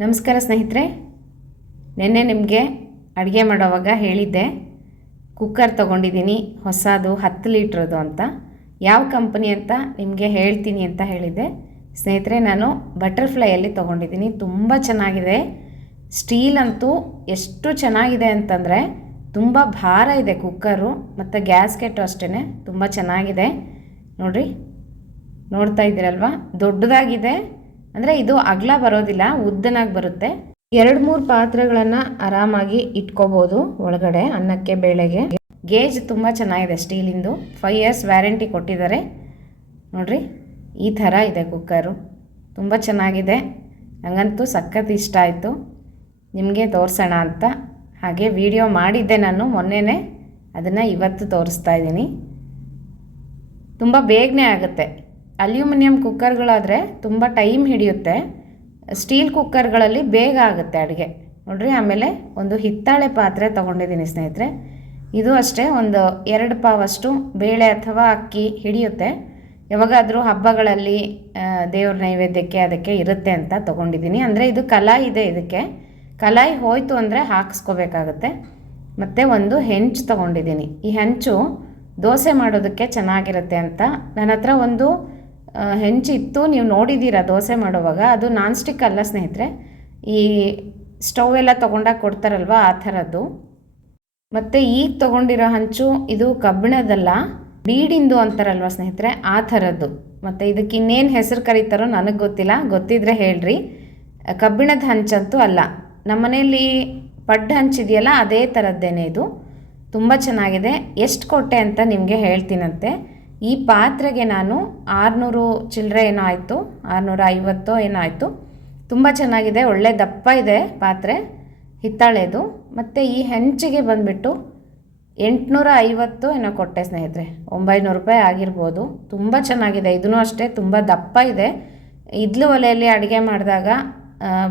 ನಮಸ್ಕಾರ ಸ್ನೇಹಿತರೆ, ನಿನ್ನೆ ನಿಮಗೆ ಅಡುಗೆ ಮಾಡೋವಾಗ ಹೇಳಿದ್ದೆ. ಕುಕ್ಕರ್ ತೊಗೊಂಡಿದ್ದೀನಿ, ಹೊಸದು ಹತ್ತು ಲೀಟ್ರದು ಅಂತ. ಯಾವ ಕಂಪನಿ ಅಂತ ನಿಮಗೆ ಹೇಳ್ತೀನಿ ಅಂತ ಹೇಳಿದ್ದೆ. ಸ್ನೇಹಿತರೆ, ನಾನು ಬಟರ್ಫ್ಲೈಯಲ್ಲಿ ತೊಗೊಂಡಿದ್ದೀನಿ. ತುಂಬ ಚೆನ್ನಾಗಿದೆ. ಸ್ಟೀಲ್ ಅಂತೂ ಎಷ್ಟು ಚೆನ್ನಾಗಿದೆ ಅಂತಂದರೆ ತುಂಬ ಭಾರ ಇದೆ ಕುಕ್ಕರು, ಮತ್ತು ಗ್ಯಾಸ್ಕೆಟು ಅಷ್ಟೇ ತುಂಬ ಚೆನ್ನಾಗಿದೆ. ನೋಡಿರಿ, ನೋಡ್ತಾ ಇದ್ದೀರಲ್ವ? ದೊಡ್ಡದಾಗಿದೆ. ಅಂದರೆ ಇದು ಅಗಲ ಬರೋದಿಲ್ಲ, ಉದ್ದನಾಗಿ ಬರುತ್ತೆ. ಎರಡು ಮೂರು ಪಾತ್ರೆಗಳನ್ನು ಆರಾಮಾಗಿ ಇಟ್ಕೋಬೋದು ಒಳಗಡೆ, ಅನ್ನಕ್ಕೆ, ಬೇಳೆಗೆ. ಗೇಜ್ ತುಂಬ ಚೆನ್ನಾಗಿದೆ ಸ್ಟೀಲಿಂದು. ಫೈವ್ ಇಯರ್ಸ್ ವ್ಯಾರಂಟಿ ಕೊಟ್ಟಿದ್ದಾರೆ. ನೋಡ್ರಿ, ಈ ಥರ ಇದೆ ಕುಕ್ಕರು. ತುಂಬ ಚೆನ್ನಾಗಿದೆ. ನನಗಂತೂ ಸಖತ್ ಇಷ್ಟ ಆಯಿತು. ನಿಮಗೆ ತೋರಿಸೋಣ ಅಂತ. ಹಾಗೆ ವಿಡಿಯೋ ಮಾಡಿದ್ದೆ ನಾನು ಮೊನ್ನೆನೇ. ಅದನ್ನು ಇವತ್ತು ತೋರಿಸ್ತಾ ಇದ್ದೀನಿ. ತುಂಬ ಬೇಗನೆ ಆಗುತ್ತೆ. ಅಲ್ಯೂಮಿನಿಯಂ ಕುಕ್ಕರ್ಗಳಾದರೆ ತುಂಬ ಟೈಮ್ ಹಿಡಿಯುತ್ತೆ. ಸ್ಟೀಲ್ ಕುಕ್ಕರ್ಗಳಲ್ಲಿ ಬೇಗ ಆಗುತ್ತೆ ಅಡುಗೆ. ನೋಡಿರಿ, ಆಮೇಲೆ ಒಂದು ಹಿತ್ತಾಳೆ ಪಾತ್ರೆ ತೊಗೊಂಡಿದ್ದೀನಿ ಸ್ನೇಹಿತರೆ. ಇದು ಅಷ್ಟೇ, ಒಂದು ಎರಡು ಪಾವಷ್ಟು ಬೇಳೆ ಅಥವಾ ಅಕ್ಕಿ ಹಿಡಿಯುತ್ತೆ. ಯಾವಾಗಾದರೂ ಹಬ್ಬಗಳಲ್ಲಿ ದೇವ್ರ ನೈವೇದ್ಯಕ್ಕೆ ಅದಕ್ಕೆ ಇರುತ್ತೆ ಅಂತ ತೊಗೊಂಡಿದ್ದೀನಿ. ಅಂದರೆ ಇದು ಕಲಾಯಿ ಇದೆ ಇದಕ್ಕೆ. ಕಲಾಯಿ ಹೋಯಿತು ಅಂದರೆ ಹಾಕಿಸ್ಕೋಬೇಕಾಗತ್ತೆ. ಮತ್ತು ಒಂದು ಹೆಂಚು ತೊಗೊಂಡಿದ್ದೀನಿ. ಈ ಹೆಂಚು ದೋಸೆ ಮಾಡೋದಕ್ಕೆ ಚೆನ್ನಾಗಿರುತ್ತೆ ಅಂತ. ನನ್ನ ಹತ್ರ ಒಂದು ಆ, ಹೆಂಚು ಇತ್ತು ನೀವು ನೋಡಿದ್ದೀರಾ ದೋಸೆ ಮಾಡುವಾಗ? ಅದು ನಾನ್ ಸ್ಟಿಕ್ ಅಲ್ಲ ಸ್ನೇಹಿತರೆ. ಈ ಸ್ಟವ್ ಎಲ್ಲ ತೊಗೊಂಡಾಗ ಕೊಡ್ತಾರಲ್ವ ಆ ಥರದ್ದು. ಮತ್ತು ಈಗ ತೊಗೊಂಡಿರೋ ಹಂಚು ಇದು ಕಬ್ಬಿಣದಲ್ಲ ಬೀಡಿಂದು ಅಂತಾರಲ್ವ ಸ್ನೇಹಿತರೆ ಆ ಥರದ್ದು. ಮತ್ತು ಇದಕ್ಕೆ ಇನ್ನೇನು ಹೆಸರು ಕರೀತಾರೋ ನನಗೆ ಗೊತ್ತಿಲ್ಲ ಗೊತ್ತಿದ್ರೆ ಹೇಳ್ರಿ. ಕಬ್ಬಿಣದ ಹಂಚಂತೂ ಅಲ್ಲ. ನಮ್ಮ ಮನೆಯಲ್ಲಿ ಪಡ್ಡು ಹಂಚಿದೆಯಲ್ಲ ಅದೇ ಥರದ್ದೇನೆ ಇದು. ತುಂಬ ಚೆನ್ನಾಗಿದೆ. ಎಷ್ಟು ಕೊಟ್ಟೆ ಅಂತ ನಿಮಗೆ ಹೇಳ್ತೀನಂತೆ. ಈ ಪಾತ್ರೆಗೆ ನಾನು ಆರುನೂರು ಚಿಲ್ಲರೆ ಏನೋ ಆಯಿತು, ಆರುನೂರ ಐವತ್ತೋ ಏನೋ ಆಯಿತು. ತುಂಬ ಚೆನ್ನಾಗಿದೆ, ಒಳ್ಳೆ ದಪ್ಪ ಇದೆ ಪಾತ್ರೆ, ಹಿತ್ತಾಳೆದು. ಮತ್ತು ಈ ಹೆಂಚಿಗೆ ಬಂದುಬಿಟ್ಟು ಎಂಟುನೂರ ಐವತ್ತು ಏನೋ ಕೊಟ್ಟೆ ಸ್ನೇಹಿತರೆ, ಒಂಬೈನೂರು ರೂಪಾಯಿ ಆಗಿರ್ಬೋದು. ತುಂಬ ಚೆನ್ನಾಗಿದೆ ಇದೂ ಅಷ್ಟೇ, ತುಂಬ ದಪ್ಪ ಇದೆ. ಇದ್ಲು ಒಲೆಯಲ್ಲಿ ಅಡುಗೆ ಮಾಡಿದಾಗ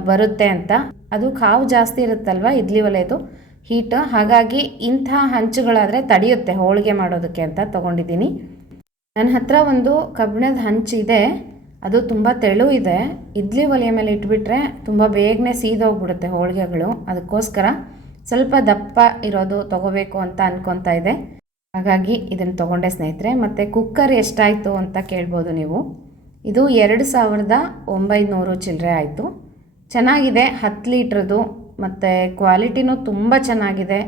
ಬರುತ್ತೆ ಅಂತ. ಅದು ಕಾವು ಜಾಸ್ತಿ ಇರುತ್ತಲ್ವ ಇಡ್ಲಿ ಒಲೆಯದು ಹೀಟ್. ಹಾಗಾಗಿ ಇಂಥ ಹಂಚುಗಳಾದರೆ ತಡೆಯುತ್ತೆ ಹೋಳಿಗೆ ಮಾಡೋದಕ್ಕೆ ಅಂತ ತೊಗೊಂಡಿದ್ದೀನಿ. ನನ್ನ ಹತ್ರ ಒಂದು ಕಬ್ಬಿಣದ ಹಂಚಿದೆ ಅದು ತುಂಬ ತೆಳು ಇದೆ. ಇಡ್ಲಿ ಒಲೆಯ ಮೇಲೆ ಇಟ್ಬಿಟ್ರೆ ತುಂಬ ಬೇಗನೆ ಸೀದೋಗ್ಬಿಡುತ್ತೆ ಹೋಳಿಗೆಗಳು. ಅದಕ್ಕೋಸ್ಕರ ಸ್ವಲ್ಪ ದಪ್ಪ ಇರೋದು ತೊಗೋಬೇಕು ಅಂತ ಅನ್ಕೊತಾ ಇದೆ. ಹಾಗಾಗಿ ಇದನ್ನು ತೊಗೊಂಡೆ ಸ್ನೇಹಿತರೆ. ಮತ್ತು ಕುಕ್ಕರ್ ಎಷ್ಟಾಯಿತು ಅಂತ ಕೇಳ್ಬೋದು ನೀವು. ಇದು ಎರಡು ಸಾವಿರದ ಒಂಬೈನೂರು ಚಿಲ್ಲರೆ ಆಯಿತು. ಚೆನ್ನಾಗಿದೆ ಹತ್ತು ಲೀಟ್ರದು ಮತ್ತು ಕ್ವಾಲಿಟಿನೂ ತುಂಬ ಚೆನ್ನಾಗಿದೆ.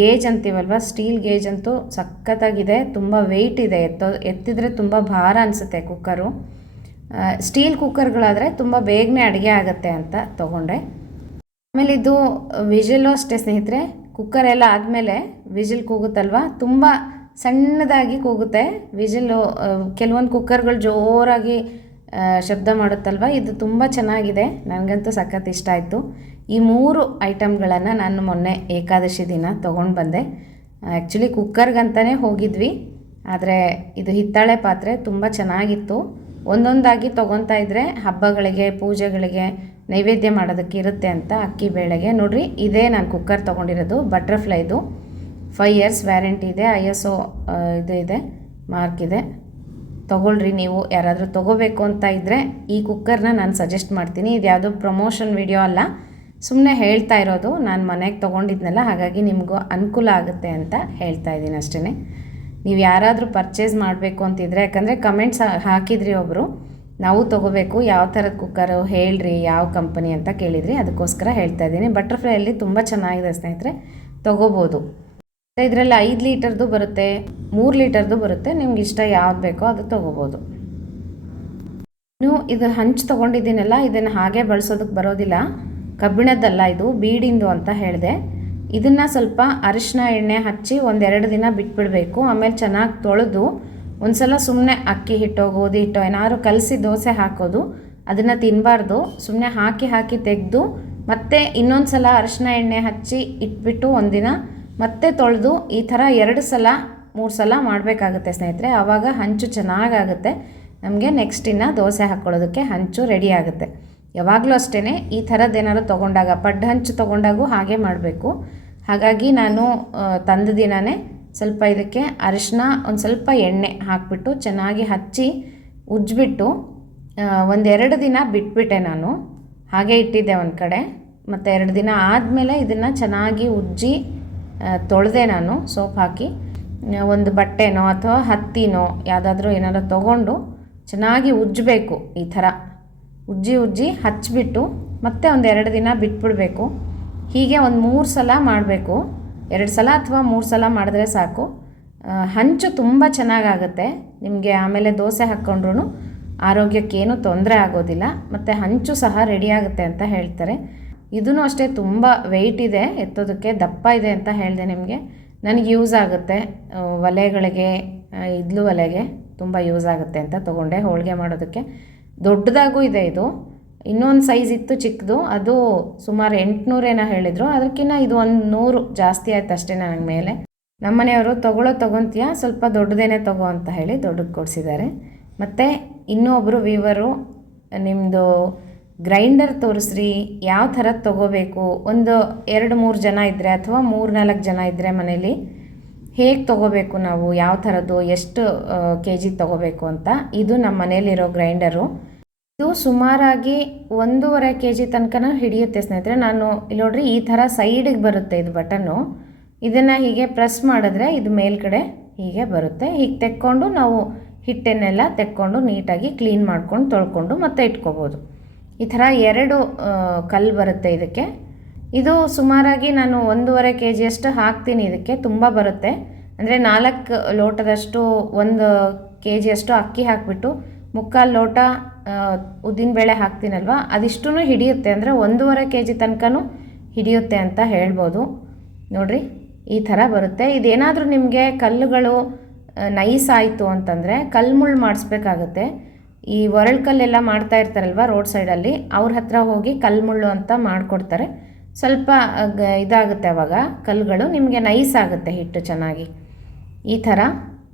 ಗೇಜ್ ಅಂತೀವಲ್ವ? ಸ್ಟೀಲ್ ಗೇಜ್ ಅಂತೂ ಸಖತ್ತಾಗಿದೆ. ತುಂಬ ವೆಯ್ಟ್ ಇದೆ. ಎತ್ತೋ, ಎತ್ತಿದ್ರೆ ತುಂಬ ಭಾರ ಅನಿಸುತ್ತೆ ಕುಕ್ಕರು ಸ್ಟೀಲ್ ಕುಕ್ಕರ್ಗಳಾದರೆ ತುಂಬ ಬೇಗನೆ ಅಡುಗೆ ಆಗುತ್ತೆ ಅಂತ ತೊಗೊಂಡೆ. ಆಮೇಲೆ ಇದು ವಿಜಿಲು ಅಷ್ಟೇ ಸ್ನೇಹಿತರೆ. ಕುಕ್ಕರ್ ಎಲ್ಲ ಆದಮೇಲೆ ವಿಜಿಲ್ ಕೂಗುತ್ತಲ್ವ? ತುಂಬ ಸಣ್ಣದಾಗಿ ಕೂಗುತ್ತೆ. ವಿಜಿಲು ಕೆಲವೊಂದು ಕುಕ್ಕರ್ಗಳು ಜೋರಾಗಿ ಶಬ್ದ ಮಾಡುತ್ತಲ್ವ? ಇದು ತುಂಬ ಚೆನ್ನಾಗಿದೆ. ನನಗಂತೂ ಸಖತ್ ಇಷ್ಟ ಆಯಿತು. ಈ ಮೂರು ಐಟಮ್ಗಳನ್ನು ನಾನು ಮೊನ್ನೆ ಏಕಾದಶಿ ದಿನ ತೊಗೊಂಡು ಬಂದೆ. ಆ್ಯಕ್ಚುಲಿ ಕುಕ್ಕರ್ಗಂತಲೇ ಹೋಗಿದ್ವಿ, ಆದರೆ ಇದು ಹಿತ್ತಾಳೆ ಪಾತ್ರೆ, ತುಂಬ ಚೆನ್ನಾಗಿತ್ತು. ಒಂದೊಂದಾಗಿ ತೊಗೊತಾ ಇದ್ದರೆ ಹಬ್ಬಗಳಿಗೆ, ಪೂಜೆಗಳಿಗೆ ನೈವೇದ್ಯ ಮಾಡೋದಕ್ಕೆ ಇರುತ್ತೆ ಅಂತ ಅಕ್ಕಿ ಬೇಳೆಗೆ. ನೋಡಿರಿ, ಇದೇ ನಾನು ಕುಕ್ಕರ್ ತೊಗೊಂಡಿರೋದು, ಬಟರ್ಫ್ಲೈದು. ಫೈವ್ ಇಯರ್ಸ್ ವ್ಯಾರಂಟಿ ಇದೆ, ಐ ಎಸ್ ಒ ಇದು ಇದೆ, ಮಾರ್ಕ್ ಇದೆ. ತೊಗೊಳ್ರಿ ನೀವು, ಯಾರಾದರೂ ತೊಗೋಬೇಕು ಅಂತ ಇದ್ದರೆ ಈ ಕುಕ್ಕರ್ನ ನಾನು ಸಜೆಸ್ಟ್ ಮಾಡ್ತೀನಿ. ಇದು ಯಾವುದೋ ಪ್ರಮೋಷನ್ ವಿಡಿಯೋ ಅಲ್ಲ. ಸುಮ್ಮನೆ ಹೇಳ್ತಾ ಇರೋದು. ನಾನು ಮನೆಗೆ ತೊಗೊಂಡಿದ್ನಲ್ಲ, ಹಾಗಾಗಿ ನಿಮಗೂ ಅನುಕೂಲ ಆಗುತ್ತೆ ಅಂತ ಹೇಳ್ತಾ ಇದ್ದೀನಿ ಅಷ್ಟೇ ನೀವು ಯಾರಾದರೂ ಪರ್ಚೇಸ್ ಮಾಡಬೇಕು ಅಂತಿದ್ರೆ ಯಾಕಂದರೆ ಕಮೆಂಟ್ಸ್ ಹಾಕಿದ್ರಿ ಒಬ್ಬರು ನಾವು ತೊಗೋಬೇಕು, ಯಾವ ಥರದ ಕುಕ್ಕರು ಹೇಳ್ರಿ, ಯಾವ ಕಂಪನಿ ಅಂತ ಕೇಳಿದ್ರಿ, ಅದಕ್ಕೋಸ್ಕರ ಹೇಳ್ತಾ ಇದ್ದೀನಿ. ಬಟರ್ಫ್ಲೈಯಲ್ಲಿ ತುಂಬ ಚೆನ್ನಾಗಿದೆ ಸ್ನೇಹಿತರೆ, ತೊಗೋಬೋದು. ಇದರಲ್ಲಿ ಐದು ಲೀಟರ್ದು ಬರುತ್ತೆ, ಮೂರು ಲೀಟರ್ದು ಬರುತ್ತೆ, ನಿಮ್ಗೆ ಇಷ್ಟ ಯಾವ್ದು ಬೇಕೋ ಅದು ತೊಗೋಬೋದು. ನೀವು ಇದು ಹಂಚು ತೊಗೊಂಡಿದ್ದೀನಲ್ಲ, ಇದನ್ನು ಹಾಗೆ ಬಳಸೋದಕ್ಕೆ ಬರೋದಿಲ್ಲ. ಕಬ್ಬಿಣದ್ದಲ್ಲ ಇದು, ಬೀಡಿಂದು ಅಂತ ಹೇಳಿದೆ. ಇದನ್ನು ಸ್ವಲ್ಪ ಅರಿಶಿನ ಎಣ್ಣೆ ಹಚ್ಚಿ ಒಂದೆರಡು ದಿನ ಬಿಟ್ಬಿಡಬೇಕು. ಆಮೇಲೆ ಚೆನ್ನಾಗಿ ತೊಳೆದು ಒಂದ್ಸಲ ಸುಮ್ಮನೆ ಅಕ್ಕಿ ಹಿಟ್ಟೋ ಗೋಧಿ ಹಿಟ್ಟೋ, ಏನಾದ್ರು ಕಲಸಿ ದೋಸೆ ಹಾಕೋದು, ಅದನ್ನು ತಿನ್ನಬಾರ್ದು ಸುಮ್ಮನೆ ಹಾಕಿ ಹಾಕಿ ತೆಗೆದು ಮತ್ತೆ ಇನ್ನೊಂದು ಸಲ ಅರಿಶಿನ ಎಣ್ಣೆ ಹಚ್ಚಿ ಇಟ್ಬಿಟ್ಟು ಒಂದಿನ ಮತ್ತೆ ತೊಳೆದು ಈ ಥರ ಎರಡು ಸಲ, ಮೂರು ಸಲ ಮಾಡಬೇಕಾಗುತ್ತೆ ಸ್ನೇಹಿತರೆ. ಆವಾಗ ಹಂಚು ಚೆನ್ನಾಗಾಗುತ್ತೆ. ನಮಗೆ ನೆಕ್ಸ್ಟ್ ಇನ್ನು ದೋಸೆ ಹಾಕ್ಕೊಳ್ಳೋದಕ್ಕೆ ಹಂಚು ರೆಡಿ ಆಗುತ್ತೆ. ಯಾವಾಗಲೂ ಅಷ್ಟೇ ಈ ಥರದ್ದೇನಾದ್ರು ತೊಗೊಂಡಾಗ, ಪಡ್ಡು ಹಂಚು ತೊಗೊಂಡಾಗೂ ಹಾಗೆ ಮಾಡಬೇಕು. ಹಾಗಾಗಿ ನಾನು ತಂದ ದಿನವೇ ಸ್ವಲ್ಪ ಇದಕ್ಕೆ ಅರಿಶಿನ ಒಂದು ಸ್ವಲ್ಪ ಎಣ್ಣೆ ಹಾಕಿಬಿಟ್ಟು ಚೆನ್ನಾಗಿ ಹಚ್ಚಿ ಉಜ್ಜಿಬಿಟ್ಟು ಒಂದೆರಡು ದಿನ ಬಿಟ್ಬಿಟ್ಟೆ ನಾನು. ಹಾಗೆ ಇಟ್ಟಿದ್ದೆ ಒಂದು ಕಡೆ. ಮತ್ತು ಎರಡು ದಿನ ಆದಮೇಲೆ ಇದನ್ನು ಚೆನ್ನಾಗಿ ಉಜ್ಜಿ ತೊಳೆದೆ ನಾನು ಸೋಪ್ ಹಾಕಿ. ಒಂದು ಬಟ್ಟೆನೋ ಅಥವಾ ಹತ್ತಿನೋ ಯಾವುದಾದ್ರೂ ಏನಾರು ತೊಗೊಂಡು ಚೆನ್ನಾಗಿ ಉಜ್ಜಬೇಕು ಈ ಥರ. ಉಜ್ಜಿ ಉಜ್ಜಿ ಹಚ್ಚಿಬಿಟ್ಟು ಮತ್ತೆ ಒಂದು ಎರಡು ದಿನ ಬಿಟ್ಬಿಡಬೇಕು. ಹೀಗೆ ಒಂದು ಮೂರು ಸಲ ಮಾಡಬೇಕು. ಎರಡು ಸಲ ಅಥವಾ ಮೂರು ಸಲ ಮಾಡಿದ್ರೆ ಸಾಕು. ಹಂಚು ತುಂಬ ಚೆನ್ನಾಗಾಗುತ್ತೆ. ನಿಮಗೆ ಆಮೇಲೆ ದೋಸೆ ಹಾಕ್ಕೊಂಡ್ರು ಆರೋಗ್ಯಕ್ಕೇನು ತೊಂದರೆ ಆಗೋದಿಲ್ಲ. ಮತ್ತು ಹಂಚು ಸಹ ರೆಡಿಯಾಗುತ್ತೆ ಅಂತ ಹೇಳ್ತಾರೆ. ಇದೂ ಅಷ್ಟೇ ತುಂಬ ವೆಯ್ಟ್ ಇದೆ, ಎತ್ತೋದಕ್ಕೆ ದಪ್ಪ ಇದೆ ಅಂತ ಹೇಳಿದೆ ನಿಮಗೆ. ನನಗೆ ಯೂಸ್ ಆಗುತ್ತೆ ಒಲೆಗಳಿಗೆ ಇದ್ಲು ಒಲೆಗೆ ತುಂಬ ಯೂಸ್ ಆಗುತ್ತೆ ಅಂತ ತೊಗೊಂಡೆ ಹೋಳಿಗೆ ಮಾಡೋದಕ್ಕೆ. ದೊಡ್ಡದಾಗೂ ಇದೆ ಇದು, ಇನ್ನೊಂದು ಸೈಜ್ ಇತ್ತು ಚಿಕ್ಕದು, ಅದು ಸುಮಾರು ಎಂಟುನೂರೇನೋ ಹೇಳಿದರು ಅದಕ್ಕಿಂತ ಇದು ಒಂದು ನೂರು ಜಾಸ್ತಿ ಆಯ್ತು ಅಷ್ಟೇ ನನಗೆ ಮೇಲೆ. ನಮ್ಮನೆಯವರು ತೊಗೊಳ್ಳೋ, ತೊಗೊತೀಯ? ಸ್ವಲ್ಪ ದೊಡ್ಡದೇನೆ ತಗೋ ಅಂತ ಹೇಳಿ ದೊಡ್ಡದು ಕೊಡಿಸಿದ್ದಾರೆ. ಮತ್ತು ಇನ್ನೊಬ್ಬರು ವಿವರು ನಿಮ್ಮದು ಗ್ರೈಂಡರ್ ತೋರಿಸ್ರಿ, ಯಾವ ಥರದ್ದು ತೊಗೋಬೇಕು? ಒಂದು ಎರಡು, ಮೂರು ಜನ ಇದ್ದರೆ ಅಥವಾ ಮೂರು, ನಾಲ್ಕು ಜನ ಇದ್ದರೆ ಮನೇಲಿ ಹೇಗೆ ತೊಗೋಬೇಕು ನಾವು? ಯಾವ ಥರದ್ದು? ಎಷ್ಟು ಕೆ ಜಿ ತೊಗೋಬೇಕು ಅಂತ. ಇದು ನಮ್ಮ ಮನೇಲಿರೋ ಗ್ರೈಂಡರು. ಇದು ಸುಮಾರಾಗಿ ಒಂದೂವರೆ ಕೆ ಜಿ ತನಕನೂ ಹಿಡಿಯುತ್ತೆ ಸ್ನೇಹಿತರೆ. ನಾನು ಇಲ್ಲಿ ನೋಡ್ರಿ, ಈ ಥರ ಸೈಡಿಗೆ ಬರುತ್ತೆ ಇದು ಬಟನ್ನು. ಇದನ್ನು ಹೀಗೆ ಪ್ರೆಸ್ ಮಾಡಿದ್ರೆ ಇದು ಮೇಲ್ಗಡೆ ಹೀಗೆ ಬರುತ್ತೆ. ಹೀಗೆ ತೆಕ್ಕೊಂಡು ನಾವು ಹಿಟ್ಟನ್ನೆಲ್ಲ ತೆಕ್ಕೊಂಡು ನೀಟಾಗಿ ಕ್ಲೀನ್ ಮಾಡ್ಕೊಂಡು ತೊಳ್ಕೊಂಡು ಮತ್ತೆ ಇಟ್ಕೋಬೋದು. ಈ ಥರ ಎರಡು ಕಲ್ಲು ಬರುತ್ತೆ ಇದಕ್ಕೆ. ಇದು ಸುಮಾರಾಗಿ ನಾನು ಒಂದೂವರೆ ಕೆ ಜಿಯಷ್ಟು ಹಾಕ್ತೀನಿ ಇದಕ್ಕೆ, ತುಂಬ ಬರುತ್ತೆ. ಅಂದರೆ ನಾಲ್ಕು ಲೋಟದಷ್ಟು, ಒಂದು ಕೆ ಜಿಯಷ್ಟು ಅಕ್ಕಿ ಹಾಕಿಬಿಟ್ಟು, ಮುಕ್ಕಾಲು ಲೋಟ ಉದ್ದಿನಬೇಳೆ ಹಾಕ್ತೀನಲ್ವ? ಅದಿಷ್ಟೂ ಹಿಡಿಯುತ್ತೆ. ಅಂದರೆ ಒಂದೂವರೆ ಕೆ ಜಿ ತನಕನೂ ಹಿಡಿಯುತ್ತೆ ಅಂತ ಹೇಳ್ಬೋದು. ನೋಡಿರಿ, ಈ ಥರ ಬರುತ್ತೆ. ಇದೇನಾದರೂ ನಿಮಗೆ ಕಲ್ಲುಗಳು ನೈಸ್ ಆಯಿತು ಅಂತಂದರೆ ಕಲ್ಮುಳ್ಳು ಮಾಡಿಸ್ಬೇಕಾಗತ್ತೆ. ಈ ಒರಳು ಕಲ್ಲೆಲ್ಲ ಮಾಡ್ತಾ ಇರ್ತಾರಲ್ವ ರೋಡ್ ಸೈಡಲ್ಲಿ, ಅವ್ರ ಹತ್ರ ಹೋಗಿ ಕಲ್ಲು ಮುಳ್ಳು ಅಂತ ಮಾಡಿಕೊಡ್ತಾರೆ. ಸ್ವಲ್ಪ ಗ- ಇದಾಗುತ್ತೆ ಅವಾಗ ಕಲ್ಲುಗಳು ನಿಮಗೆ ನೈಸ್ ಆಗುತ್ತೆ ಹಿಟ್ಟು ಚೆನ್ನಾಗಿ. ಈ ಥರ,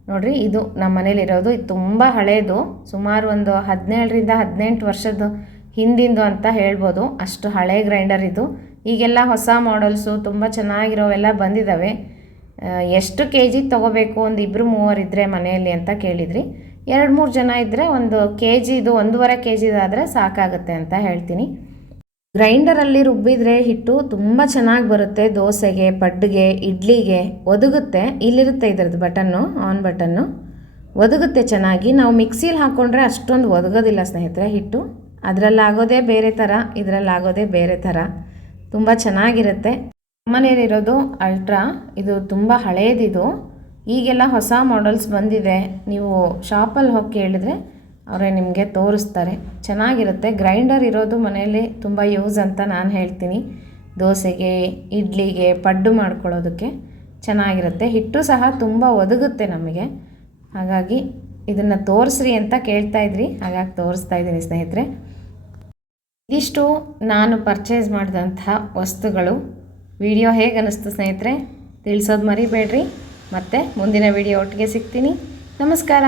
ನೋಡಿರಿ, ಇದು ನಮ್ಮ ಮನೇಲಿರೋದು, ಇದು ತುಂಬ ಹಳೇದು, ಸುಮಾರು ಒಂದು ಹದಿನೇಳರಿಂದ ಹದಿನೆಂಟು ವರ್ಷದ ಹಿಂದಿಂದು ಅಂತ ಹೇಳ್ಬೋದು. ಅಷ್ಟು ಹಳೆ ಗ್ರೈಂಡರ್ ಇದು. ಈಗೆಲ್ಲ ಹೊಸ ಮಾಡಲ್ಸು ತುಂಬ ಚೆನ್ನಾಗಿರೋವೆಲ್ಲ ಬಂದಿದ್ದಾವೆ ಎಷ್ಟು ಕೆ ಜಿ ತೊಗೋಬೇಕು ಒಂದು ಇಬ್ಬರು ಮೂವರಿದ್ದರೆ ಮನೆಯಲ್ಲಿ ಅಂತ ಕೇಳಿದ್ರಿ. ಎರಡು ಮೂರು ಜನ ಇದ್ದರೆ ಒಂದು ಕೆ ಜಿದು ಒಂದೂವರೆ ಕೆ ಜಿದಾದರೆ ಸಾಕಾಗುತ್ತೆ ಅಂತ ಹೇಳ್ತೀನಿ. ಗ್ರೈಂಡರಲ್ಲಿ ರುಬ್ಬಿದರೆ ಹಿಟ್ಟು ತುಂಬ ಚೆನ್ನಾಗಿ ಬರುತ್ತೆ. ದೋಸೆಗೆ ಪಡ್ಡಿಗೆ ಇಡ್ಲಿಗೆ ಒದಗುತ್ತೆ. ಇಲ್ಲಿರುತ್ತೆ ಇದ್ರದ್ದು ಬಟನ್ನು, ಆನ್ ಬಟನ್ನು. ಒದಗುತ್ತೆ ಚೆನ್ನಾಗಿ. ನಾವು ಮಿಕ್ಸಿಲಿ ಹಾಕ್ಕೊಂಡ್ರೆ ಅಷ್ಟೊಂದು ಒದಗೋದಿಲ್ಲ ಸ್ನೇಹಿತರೆ ಹಿಟ್ಟು. ಅದರಲ್ಲಾಗೋದೇ ಬೇರೆ ಥರ, ಇದರಲ್ಲಾಗೋದೇ ಬೇರೆ ಥರ. ತುಂಬ ಚೆನ್ನಾಗಿರುತ್ತೆ. ಮನೇಲಿರೋದು ಅಲ್ಟ್ರಾ. ಇದು ತುಂಬ ಹಳೇದಿದು. ಈಗೆಲ್ಲ ಹೊಸ ಮಾಡಲ್ಸ್ ಬಂದಿದೆ. ನೀವು ಶಾಪಲ್ಲಿ ಹೋಗಿ ಕೇಳಿದ್ರೆ ಅವರೇ ನಿಮಗೆ ತೋರಿಸ್ತಾರೆ. ಚೆನ್ನಾಗಿರುತ್ತೆ. ಗ್ರೈಂಡರ್ ಇರೋದು ಮನೆಯಲ್ಲಿ ತುಂಬ ಯೂಸ್ ಅಂತ ನಾನು ಹೇಳ್ತೀನಿ. ದೋಸೆಗೆ, ಇಡ್ಲಿಗೆ, ಪಡ್ಡು ಮಾಡ್ಕೊಳ್ಳೋದಕ್ಕೆ ಚೆನ್ನಾಗಿರುತ್ತೆ. ಹಿಟ್ಟು ಸಹ ತುಂಬ ಒದಗುತ್ತೆ ನಮಗೆ. ಹಾಗಾಗಿ ಇದನ್ನು ತೋರಿಸ್ರಿ ಅಂತ ಕೇಳ್ತಾ ಇದ್ರಿ. ಹಾಗಾಗಿ ತೋರಿಸ್ತಾ ಇದ್ದೀನಿ ಸ್ನೇಹಿತರೆ. ಇದಿಷ್ಟು ನಾನು ಪರ್ಚೇಸ್ ಮಾಡಿದಂಥ ವಸ್ತುಗಳು. ವಿಡಿಯೋ ಹೇಗೆ ಅನ್ನಿಸ್ತು ಸ್ನೇಹಿತರೆ? ತಿಳಿಸೋದು ಮರಿಬೇಡ್ರಿ. ಮತ್ತು ಮುಂದಿನ ವಿಡಿಯೋ ಒಟ್ಟಿಗೆ ಸಿಗ್ತೀನಿ. ನಮಸ್ಕಾರ.